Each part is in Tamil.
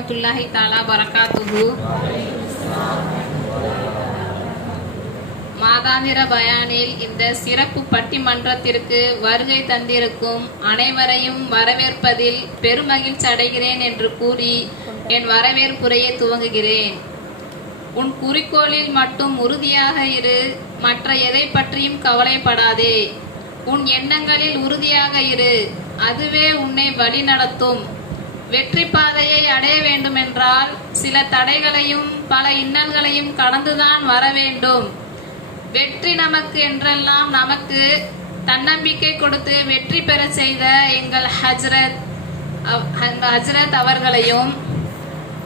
வரஹ்மத்துல்லாஹி தாலா பரகாத்துஹு மாதாந்திர பயானில் இந்த சிறப்பு பட்டிமன்றத்திற்கு வருகை தந்திருக்கும் அனைவரையும் வரவேற்பதில் பெருமகிழ்ச்சி அடைகிறேன் என்று கூறி என் வரவேற்புரையை துவங்குகிறேன். உன் குறிக்கோளில் மட்டும் உறுதியாக இரு மற்ற எதை பற்றியும் கவலைப்படாதே. உன் எண்ணங்களில் உறுதியாக இரு அதுவே உன்னை வழிநடத்தும். வெற்றி பாதையை அடைய வேண்டுமென்றால் சில தடைகளையும் பல இன்னல்களையும் கடந்துதான் வர வேண்டும். வெற்றி நமக்கு என்றெல்லாம் நமக்கு தன்னம்பிக்கை கொடுத்து வெற்றி பெற செய்த எங்கள் ஹஜ்ரத் ஹஜ்ரத் அவர்களையும்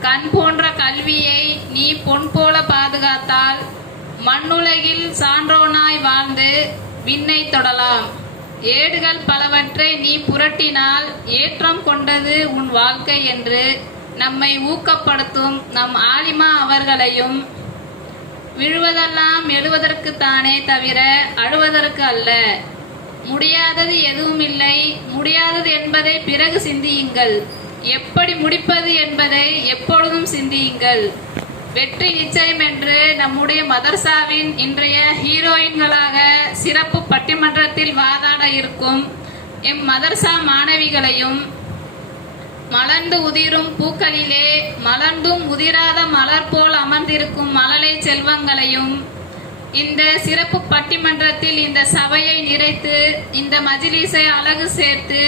கண் போன்ற கல்வியை நீ பொன் போல பாதுகாத்தால் மண்ணுலகில் சான்றோனாய் வாழ்ந்து விண்ணை தொடலாம். ஏடுகள் பலவற்றை நீ புரட்டினால் ஏற்றம் கொண்டது உன் வாழ்க்கை என்று நம்மை ஊக்கப்படுத்தும் நம் ஆலிமா அவர்களையும். விழுவதெல்லாம் எழுவதற்கு தானே தவிர அழுவதற்கு அல்ல. முடியாதது எதுவும் இல்லை. முடியாதது என்பதை பிறகு சிந்தியுங்கள். எப்படி முடிப்பது என்பதை எப்பொழுதும் சிந்தியுங்கள். வெற்றி நிச்சயம் என்று நம்முடைய மதர்சாவின் இன்றைய ஹீரோயின்களாக சிறப்பு பட்டிமன்றத்தில் வாதாட இருக்கும் எம் மதர்சா மாணவிகளையும் மலர்ந்து உதிரும் பூக்களிலே மலர்ந்தும் உதிராத மலர் போல் அமர்ந்திருக்கும் மழலை செல்வங்களையும் இந்த சிறப்பு பட்டிமன்றத்தில் இந்த சபையை நிறைத்து இந்த மஜிலிசை அழகு சேர்த்து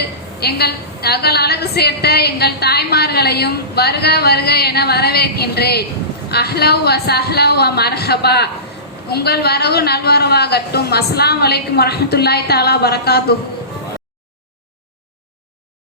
எங்கள் அகல் அழகு சேர்த்த எங்கள் தாய்மார்களையும் வருக வருக என வரவேற்கின்றேன். அஹ்லவ் வ சஹ்லவ் வ மர்ஹபா. உங்கள் வரவு நல்வரவாகட்டும். அஸ்லாம் வலைக்கும் வரமத்துல்லாய் தாலா வரகாத்துஹு